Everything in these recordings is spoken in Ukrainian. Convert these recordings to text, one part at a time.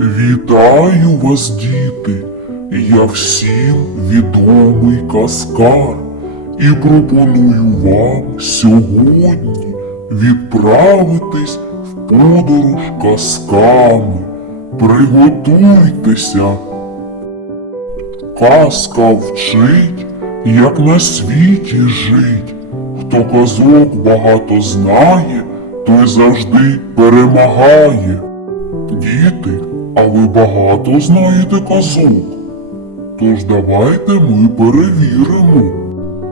Вітаю вас, діти! Я всім відомий каскар і пропоную вам сьогодні відправитись в подорож казками. Приготуйтеся. Казка вчить, як на світі жить. Хто казок багато знає, той завжди перемагає. Діти, а ви багато знаєте казок? Тож давайте ми перевіримо.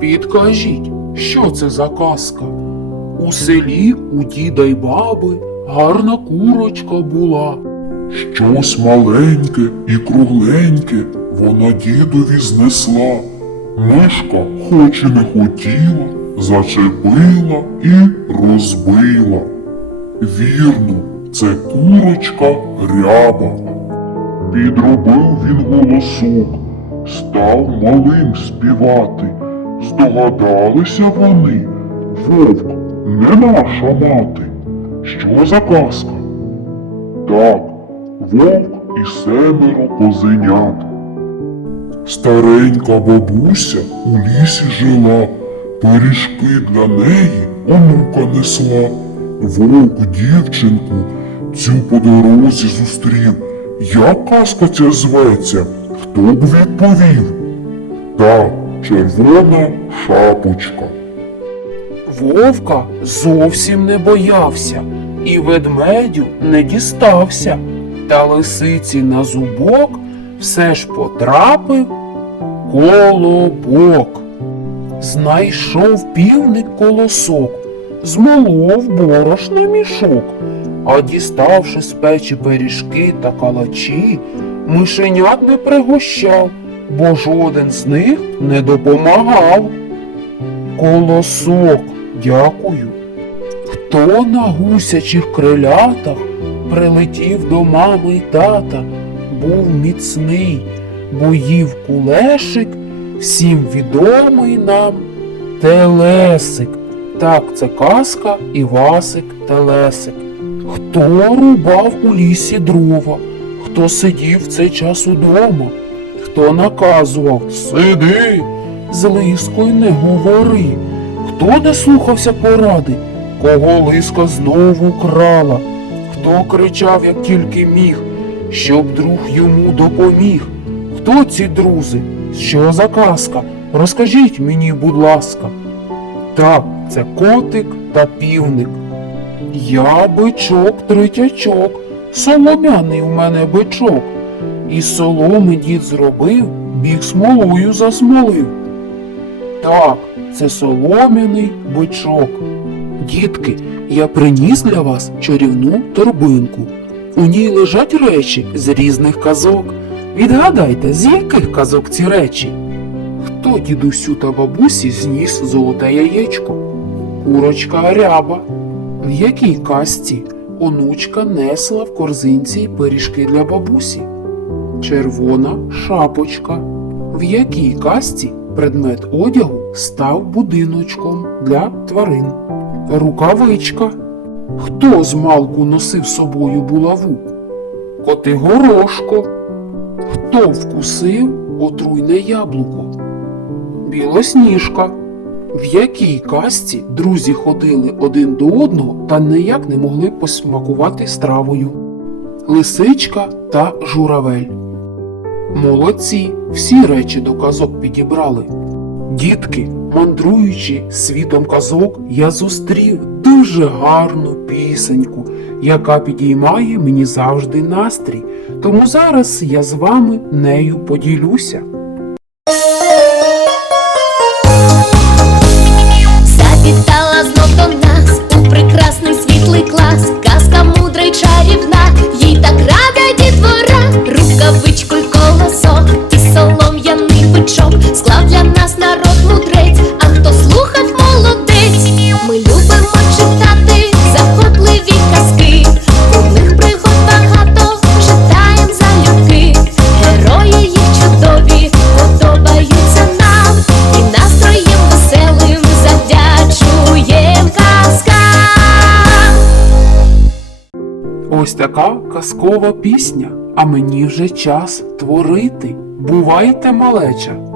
Підкажіть, що це за казка? У селі у діда й баби гарна курочка була. Щось маленьке і кругленьке вона дідові знесла. Мишка, хоч і не хотіла, зачепила і розбила. Вірно, це курочка ряба. Підробив він голосок, став малим співати. Здогадалися вони, вовк не наша мати. Що за казка? Так, вовк і семеро козенят. Старенька бабуся у лісі жила, пиріжки для неї онука несла. Вовк дівчинку цю по дорозі зустрів. Як казка ця зветься? Хто б відповів? Так, червона шапочка. Вовка зовсім не боявся і ведмедю не дістався. Та лисиці на зубок все ж потрапив колобок. Знайшов півник колосок, змолов борошна мішок, а діставши з печі пиріжки та калачі, мишенят не пригощав, бо жоден з них не допомагав. Колосок, дякую. Хто на гусячих крилятах прилетів до мами й тата, був міцний, бо їв кулешик, всім відомий нам Телесик. Так, це казка Івасик Телесик. Хто рубав у лісі дрова, хто сидів в цей час удома, хто наказував Сиди, з лискою не говори, хто не слухався поради, кого лиска знову крала, хто кричав, як тільки міг, щоб друг йому допоміг. Хто ці друзі? Що за казка? Розкажіть мені, будь ласка. Так, це котик та півник. Я бичок третячок, солом'яний у мене бичок. І соломи дід зробив, біг смолою засмолив. Так, це солом'яний бичок. Дітки, я приніс для вас чарівну торбинку. У ній лежать речі з різних казок. Відгадайте, з яких казок ці речі? Хто дідусю та бабусі зніс золоте яєчко? Курочка ряба. В якій казці онучка несла в корзинці пиріжки для бабусі? Червона шапочка. В якій казці предмет одягу став будиночком для тварин? Рукавичка. Хто з малку носив собою булаву? Котигорошко. Хто вкусив отруйне яблуко? Білосніжка. В якій казці друзі ходили один до одного та ніяк не могли посмакувати стравою? Лисичка та журавель. Молодці, всі речі до казок підібрали. Дітки, мандруючи світом казок, я зустрів дуже гарну пісеньку, яка підіймає мені завжди настрій. Тому зараз я з вами нею поділюся. Ось така казкова пісня. а мені вже час творити. Бувайте, малеча.